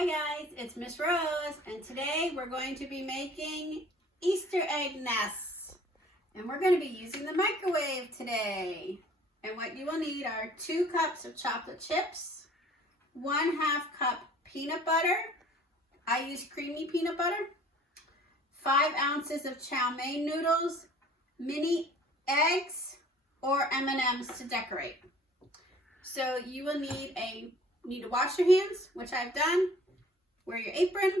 Hi guys, it's Miss Rose, and today we're going to be making Easter egg nests. And we're going to be using the microwave today. And what you will need are 2 cups of chocolate chips, 1/2 cup peanut butter. I use creamy peanut butter. 5 ounces of chow mein noodles, mini eggs, or M&Ms to decorate. So you will need to wash your hands, which I've done. Wear your apron,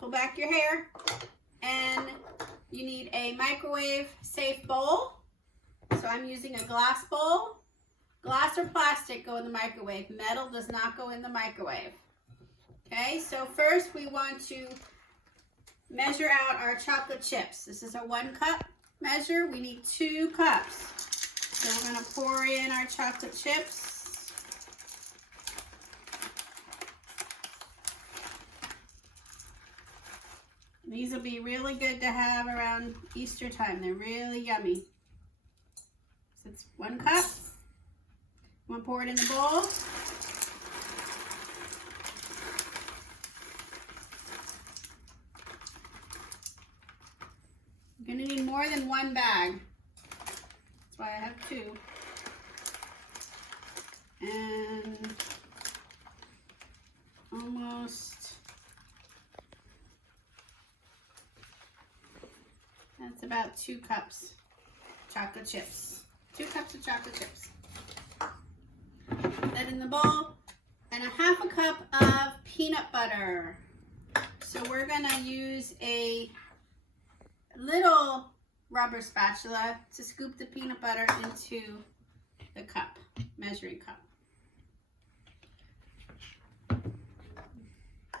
pull back your hair, and you need a microwave safe bowl. So I'm using a glass bowl. Glass or plastic go in the microwave. Metal does not go in the microwave. Okay, so first we want to measure out our chocolate chips. This is a 1 cup measure. We need 2 cups. So we're going to pour in our chocolate chips. These will be really good to have around Easter time. They're really yummy. So it's 1 cup. I'm going to pour it in the bowl. You're going to need more than 1 bag. That's why I have 2. And almost... That's about 2 cups chocolate chips. 2 cups of chocolate chips. Put that in the bowl. And 1/2 cup of peanut butter. So we're gonna use a little rubber spatula to scoop the peanut butter into the cup, measuring cup.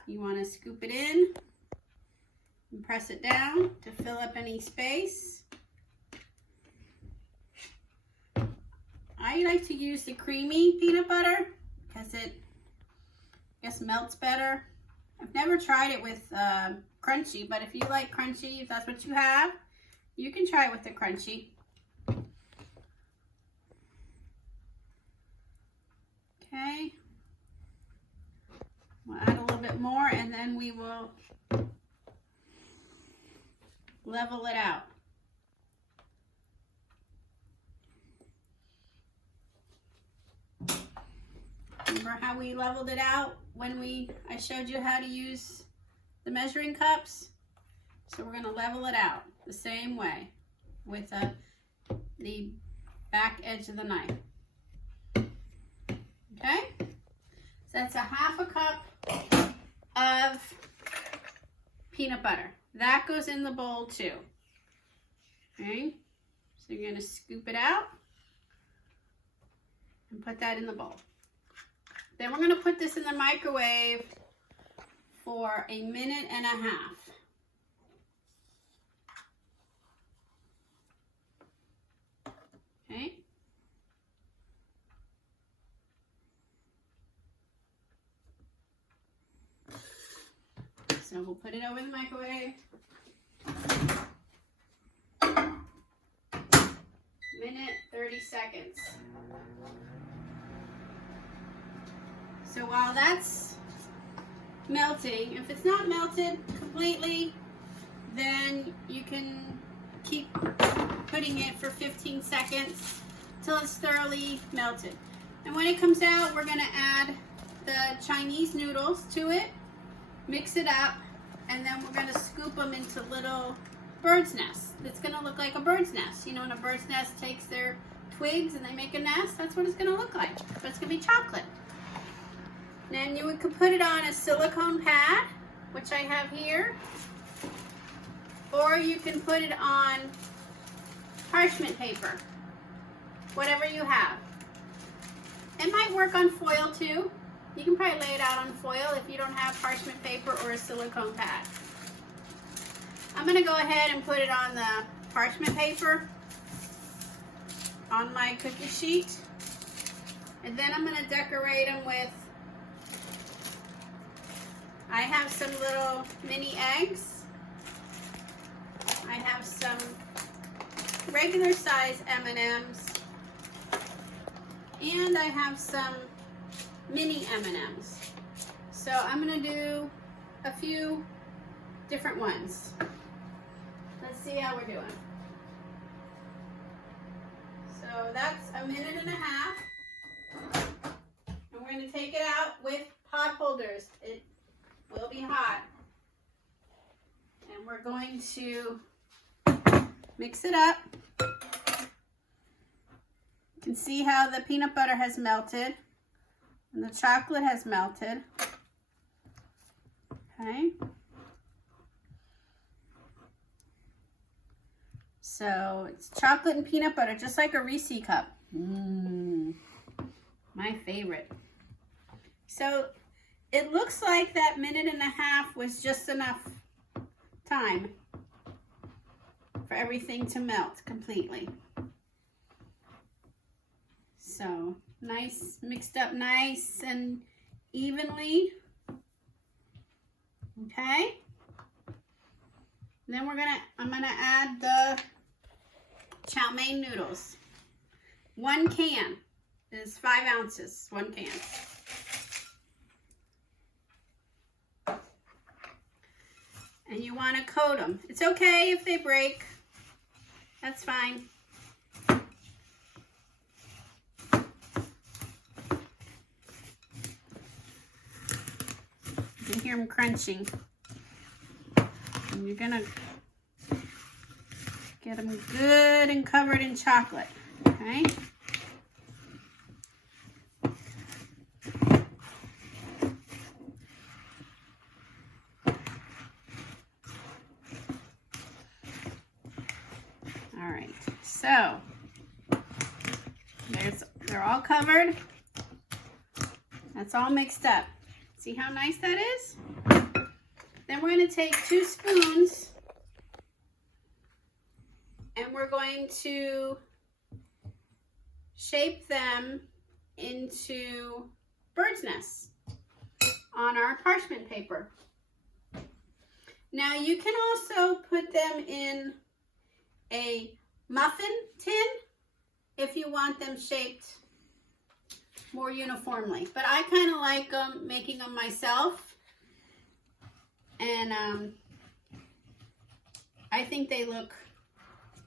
You wanna scoop it in and press it down to fill up any space. I like to use the creamy peanut butter because it, I guess, melts better. I've never tried it with crunchy, but if you like crunchy, if that's what you have, you can try it with the crunchy. Okay. We'll add a little bit more and then we will level it out. Remember how we leveled it out when I showed you how to use the measuring cups? So we're going to level it out the same way with the back edge of the knife. Okay? So that's 1/2 cup of peanut butter. That goes in the bowl too. Okay, so you're going to scoop it out and put that in the bowl. Then we're going to put this in the microwave for 1.5 minutes. Okay. So we'll put it over the microwave. 1:30. So while that's melting, if it's not melted completely, then you can keep putting it for 15 seconds till it's thoroughly melted. And when it comes out, we're going to add the Chinese noodles to it, mix it up, and then we're going to scoop them into little bird's nests. It's going to look like a bird's nest. You know, when a bird's nest takes their twigs and they make a nest, that's what it's going to look like. But it's going to be chocolate. Then you could put it on a silicone pad, which I have here, or you can put it on parchment paper, whatever you have. It might work on foil too. You can probably lay it out on foil if you don't have parchment paper or a silicone pad. I'm going to go ahead and put it on the parchment paper on my cookie sheet. And then I'm going to decorate them with, I have some little mini eggs. I have some regular size M&Ms. And I have some mini M&Ms. So So I'm gonna do a few different ones. Let's see how we're doing. So that's 1.5 minutes. And we're gonna take it out with pot holders. It will be hot. And we're going to mix it up. You can see how the peanut butter has melted and the chocolate has melted. Okay. So it's chocolate and peanut butter, just like a Reese cup. My favorite. So it looks like that 1.5 minutes was just enough time for everything to melt completely. So nice, mixed up nice and evenly. Okay. Then I'm gonna add the chow mein noodles. 1 can is 5 ounces, 1 can. And you want to coat them. It's okay if they break. That's fine. You can hear them crunching. And you're gonna get them good and covered in chocolate, okay? All right, so they're all covered. That's all mixed up. See how nice that is? Then we're going to take 2 spoons and we're going to shape them into bird's nests on our parchment paper. Now you can also put them in a muffin tin if you want them shaped more uniformly. But I kind of like making them myself. And I think they look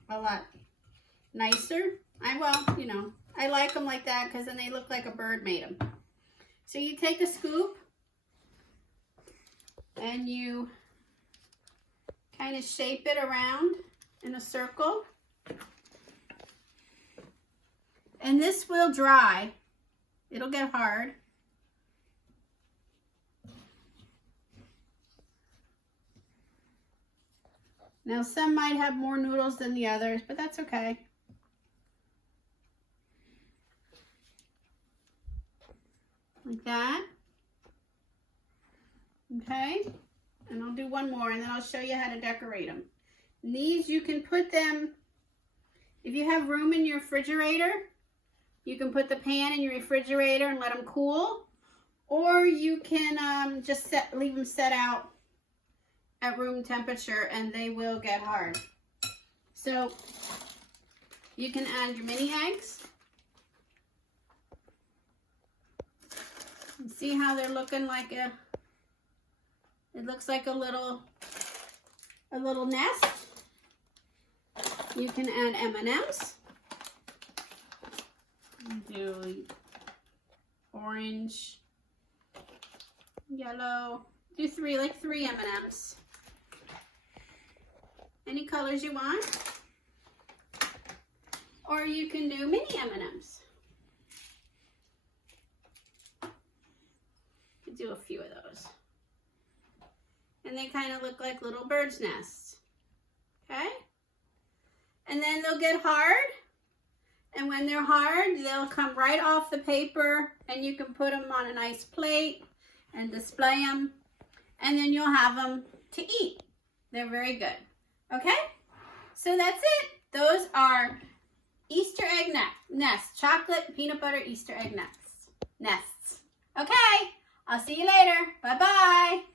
a lot nicer. I like them like that because then they look like a bird made them. So you take a scoop and you kind of shape it around in a circle. And this will dry. It'll get hard. Now some might have more noodles than the others, but that's okay. Like that. Okay. And I'll do one more and then I'll show you how to decorate them. And these you can put them, if you have room in your refrigerator, you can put the pan in your refrigerator and let them cool. Or you can just leave them set out at room temperature and they will get hard. So you can add your mini eggs. And see how they're looking like it looks like a little nest. You can add M&Ms. Do orange, yellow, do 3 M&Ms. Any colors you want. Or you can do mini M&Ms. You could do a few of those. And they kind of look like little bird's nests. Okay? And then they'll get hard. And when they're hard, they'll come right off the paper and you can put them on a nice plate and display them. And then you'll have them to eat. They're very good. Okay? So that's it. Those are Easter egg nests. Chocolate peanut butter Easter egg nests. Okay? I'll see you later. Bye-bye.